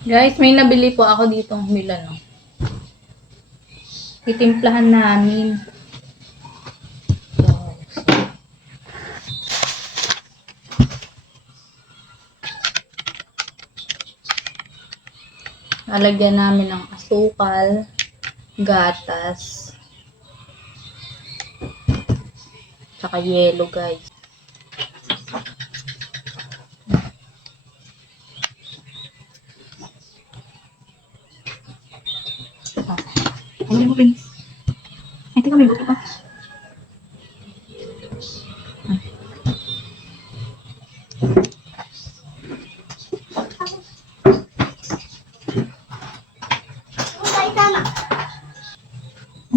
Guys, may nabili po ako ditong Milano. Titimplahan namin. Wow. Lalagyan namin ng asukal, gatas, tsaka yelo guys. Ano mo, Vince? Ay, teka, may buti pa.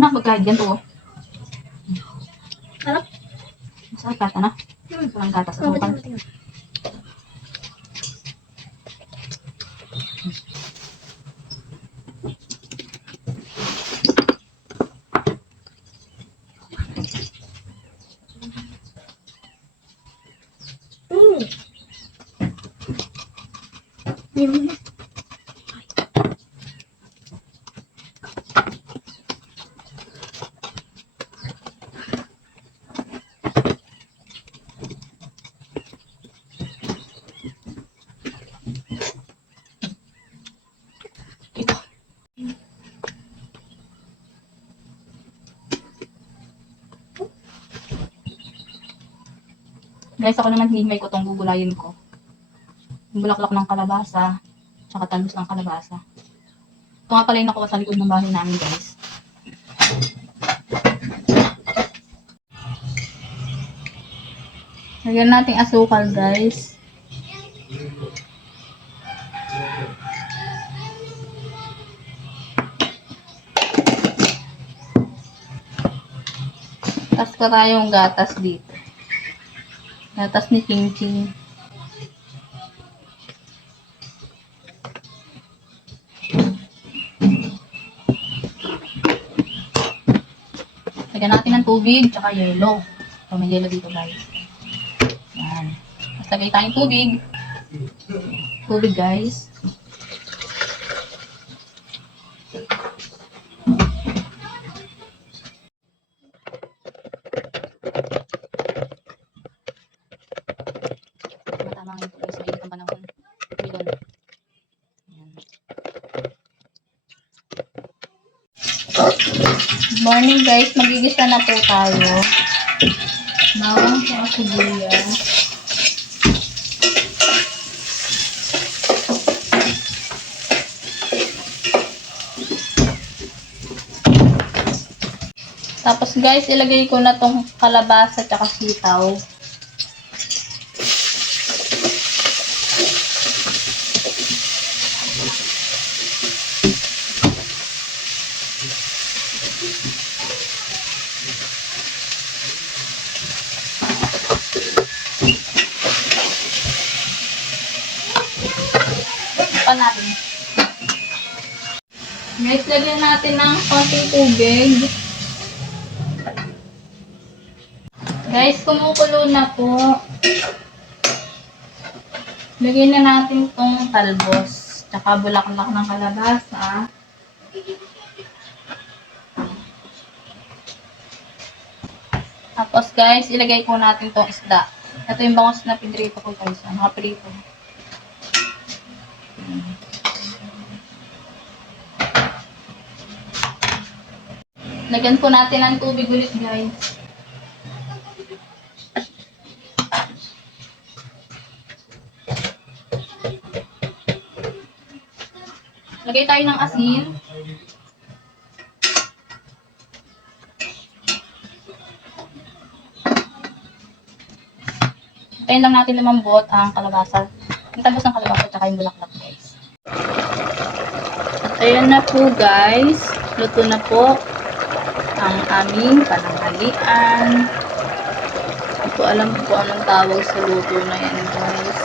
Anak, magkahid yan to. Sarap. Masarap kata na. Walang gatas. Oh, Guys, ako naman hihimay ko itong gugulayin ko. Bulaklak ng kalabasa, tsaka talbos ng kalabasa. Ito nga pala yung sa likod ng bahay namin, guys. Lagyan natin asukal guys. Tapos ko tayong gatas dito. Gatas ni Ching Ching. Lagyan natin ng tubig, tsaka yelo. So, may yelo dito, guys. Yan. Tapos lagay tayong tubig. Tubig, guys. Tama nga ito guys, sa init ng panahon. Milon. Yan. Good morning guys. Magigisa na po tayo. Bawang sa sibuyas. Tapos guys, ilagay ko na tong kalabasa at sitaw. pa natin. Guys, lagyan natin ng konting tubig. Guys, kumukulo na po. Lagyan na natin tong talbos. Tsaka bulaklak ng kalabasa. Tapos guys, ilagay po natin tong isda. Ito yung bangos na pinrito ko guys. Ang Lagyan po natin ng tubig ulit guys. Lagay tayo ng asin. Tayin lang natin lumambot ang kalabasa. Yung talbos ng kalabasa at yung bulaklak guys. Ayan na po guys. Luto na po ang aming pananghalian. Hindi ko alam po anong tawag sa luto na yan guys.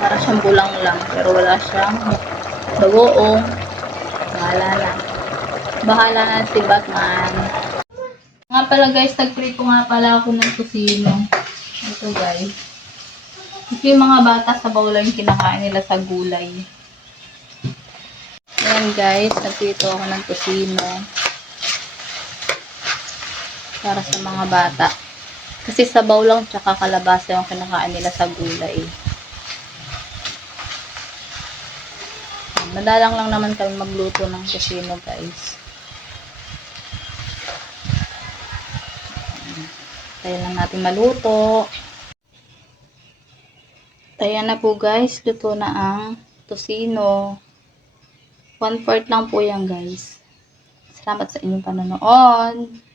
Para siyang bulang lang pero wala siyang bagoong. Bahala na. Bahala na si Batman. Nga pala guys, nagprito nga pala ako ng kusino. Ito guys. Kasi yung mga bata sa lang yung kinakain nila sa gulay. Ayan guys, nagpito ako ng tosino. Para sa mga bata. Kasi sabaw lang tsaka kalabasa yung kinakain nila sa gulay. Madalang lang naman kami magluto ng tosino guys. Tayo lang natin maluto. Tayo na po guys, luto na ang tosino. One fourth lang po yan guys. Salamat sa inyong panonood.